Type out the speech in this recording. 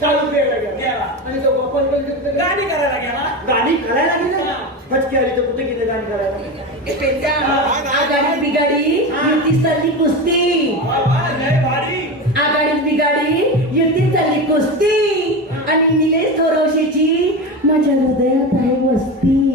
दारू प्यायला गेला आणि तो गोपाल गाणी करायला गेला. गाणी करायला गेला फटके आली तर कुठे गेले गाणी करायला. आघाडीत बिगाडी युती चालली कुस्ती. आघाडीत बिगाडी युती चालली कुस्ती आणि निलेश थोरवशीची माझ्या हृदयात आहे वस्ती.